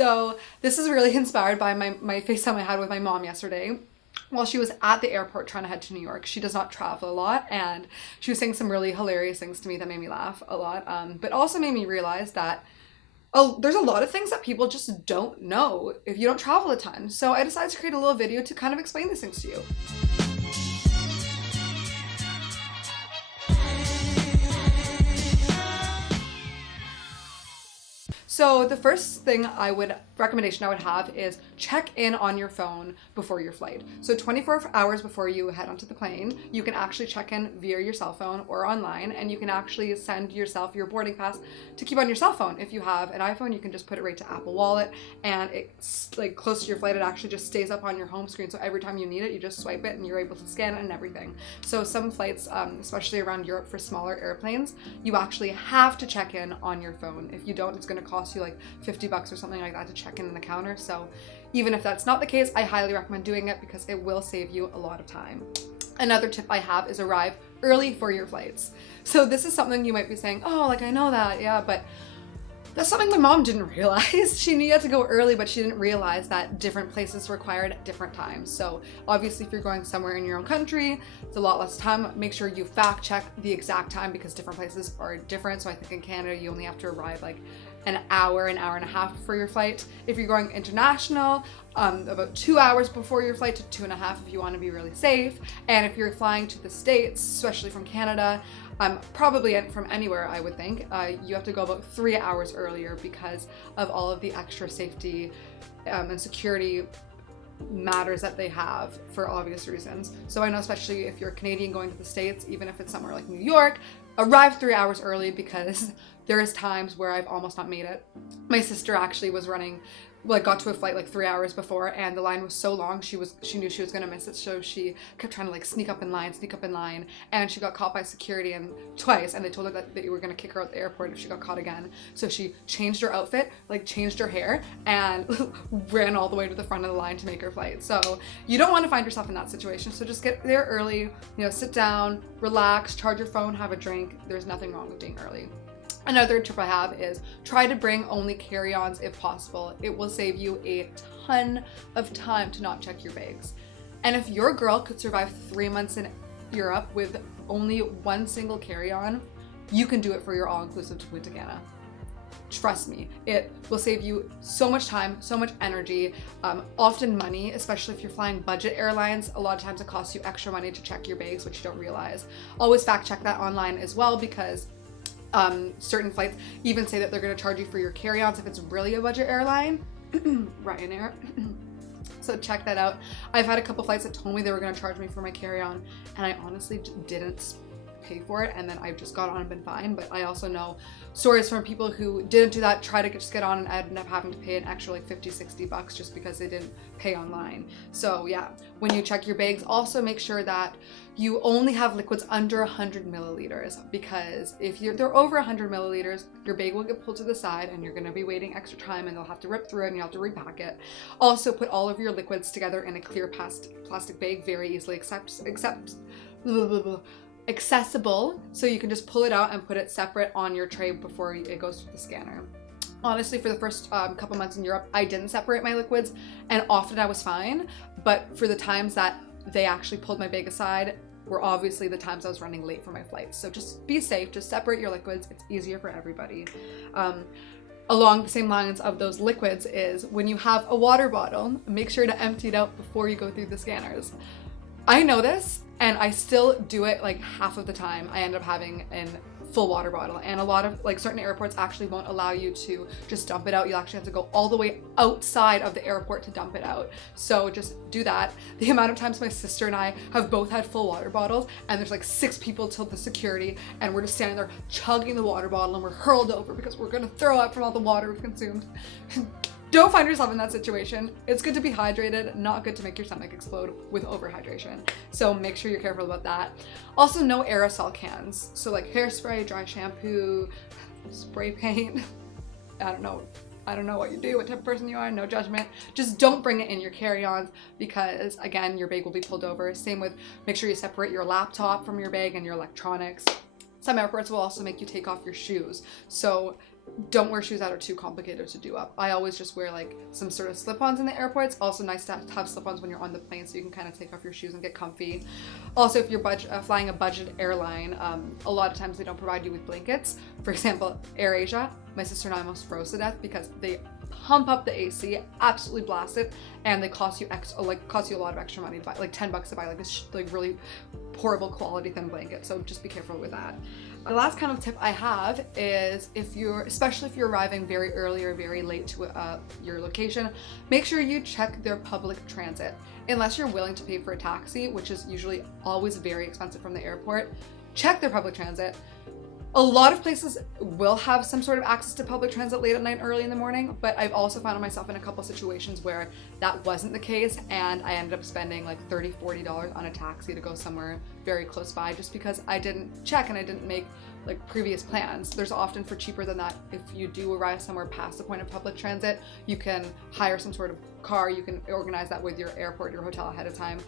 So this is really inspired by my FaceTime I had with my mom yesterday while she was at the airport trying to head to New York. She does not travel a lot, and she was saying some really hilarious things to me that made me laugh a lot, but also made me realize that there's a lot of things that people just don't know if you don't travel a ton. So I decided to create a little video to kind of explain these things to you. So the first recommendation I would have is check in on your phone before your flight. So 24 hours before you head onto the plane, you can actually check in via your cell phone or online, and you can actually send yourself your boarding pass to keep on your cell phone. If you have an iPhone, you can just put it right to Apple Wallet, and it's like close to your flight, it actually just stays up on your home screen. So every time you need it, you just swipe it and you're able to scan it and everything. So some flights, especially around Europe for smaller airplanes, you actually have to check in on your phone. If you don't, it's going to cost you like $50 or something like that to check in the counter. So even if that's not the case, I highly recommend doing it because it will save you a lot of time. Another tip I have is arrive early for your flights. So this is something you might be saying, oh, like I know that, yeah, but that's something my mom didn't realize. She knew you had to go early, but she didn't realize that different places required different times. So obviously if you're going somewhere in your own country, it's a lot less time. Make sure you fact check the exact time because different places are different. So I think in Canada, you only have to arrive like an hour and a half before your flight. If you're going international, about 2 hours before your flight to 2.5 if you want to be really safe. And if you're flying to the States, especially from Canada, probably from anywhere, I would think, you have to go about 3 hours earlier because of all of the extra safety and security matters that they have for obvious reasons. So I know especially if you're Canadian going to the States, even if it's somewhere like New York, arrive 3 hours early because there is times where I've almost not made it. My sister actually was got to a flight like 3 hours before, and the line was so long she knew she was gonna miss it, so she kept trying to like sneak up in line, and she got caught by security twice, and they told her that they were gonna kick her out the airport if she got caught again. So she changed her outfit, like changed her hair, and ran all the way to the front of the line to make her flight. So you don't want to find yourself in that situation. So just get there early, sit down, relax, charge your phone, have a drink. There's nothing wrong with being early. Another tip I have is try to bring only carry-ons if possible. It will save you a ton of time to not check your bags. And if your girl could survive 3 months in Europe with only one single carry-on, you can do it for your all-inclusive to Punta Cana. Trust me, it will save you so much time, so much energy, often money, especially if you're flying budget airlines. A lot of times it costs you extra money to check your bags, which you don't realize. Always fact check that online as well, because certain flights even say that they're going to charge you for your carry-ons if it's really a budget airline. Ryanair. So check that out. I've had a couple flights that told me they were going to charge me for my carry-on, and I honestly didn't pay for it, and then I've just got on and been fine. But I also know stories from people who didn't do that, try to just get on and end up having to pay an extra like $50-$60 just because they didn't pay online. So yeah, when you check your bags, also make sure that you only have liquids under 100 milliliters, because if they're over 100 milliliters, your bag will get pulled to the side and you're going to be waiting extra time, and they'll have to rip through it and you'll have to repack it. Also put all of your liquids together in a clear plastic bag, very easily accessible, so you can just pull it out and put it separate on your tray before it goes through the scanner. Honestly, for the first couple months in Europe, I didn't separate my liquids, and often I was fine, but for the times that they actually pulled my bag aside were obviously the times I was running late for my flights. So just be safe, just separate your liquids. It's easier for everybody. Along the same lines of those liquids is when you have a water bottle, make sure to empty it out before you go through the scanners. I know this, and I still do it like half of the time. I end up having a full water bottle, and a lot of certain airports actually won't allow you to just dump it out. You actually have to go all the way outside of the airport to dump it out. So just do that. The amount of times my sister and I have both had full water bottles, and there's like 6 people till the security, and we're just standing there chugging the water bottle, and we're hurled over because we're gonna throw up from all the water we've consumed. Don't find yourself in that situation. It's good to be hydrated, not good to make your stomach explode with overhydration. So make sure you're careful about that. Also, no aerosol cans. So like hairspray, dry shampoo, spray paint. I don't know what you do, what type of person you are, no judgment. Just don't bring it in your carry-ons, because again, your bag will be pulled over. Same with, make sure you separate your laptop from your bag and your electronics. Some airports will also make you take off your shoes. So don't wear shoes that are too complicated to do up. I always just wear like some sort of slip-ons in the airport. It's also nice to have slip-ons when you're on the plane so you can kind of take off your shoes and get comfy. Also, if you're flying a budget airline, a lot of times they don't provide you with blankets. For example, AirAsia, my sister and I almost froze to death because they pump up the AC, absolutely blast it, and they cost you a lot of extra money to buy, like $10 to buy like this really horrible quality thin blanket. So just be careful with that. The last kind of tip I have is especially if you're arriving very early or very late to your location, make sure you check their public transit. Unless you're willing to pay for a taxi, which is usually always very expensive from the airport, check their public transit. A lot of places will have some sort of access to public transit late at night, early in the morning, but I've also found myself in a couple situations where that wasn't the case, and I ended up spending like $30, $40 on a taxi to go somewhere very close by just because I didn't check and I didn't make like previous plans. There's often for cheaper than that, if you do arrive somewhere past the point of public transit, you can hire some sort of car, you can organize that with your airport, your hotel ahead of time.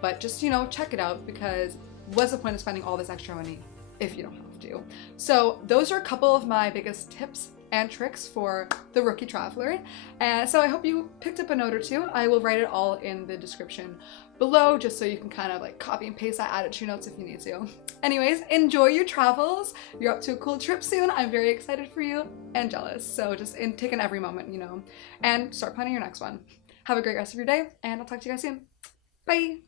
But just, check it out, because what's the point of spending all this extra money if you don't have to? So those are a couple of my biggest tips and tricks for the rookie traveler. And so I hope you picked up a note or two. I will write it all in the description below just so you can kind of like copy and paste that, add it to your notes if you need to. Anyways, enjoy your travels. You're up to a cool trip soon. I'm very excited for you and jealous. So just take in every moment, and start planning your next one. Have a great rest of your day, and I'll talk to you guys soon. Bye.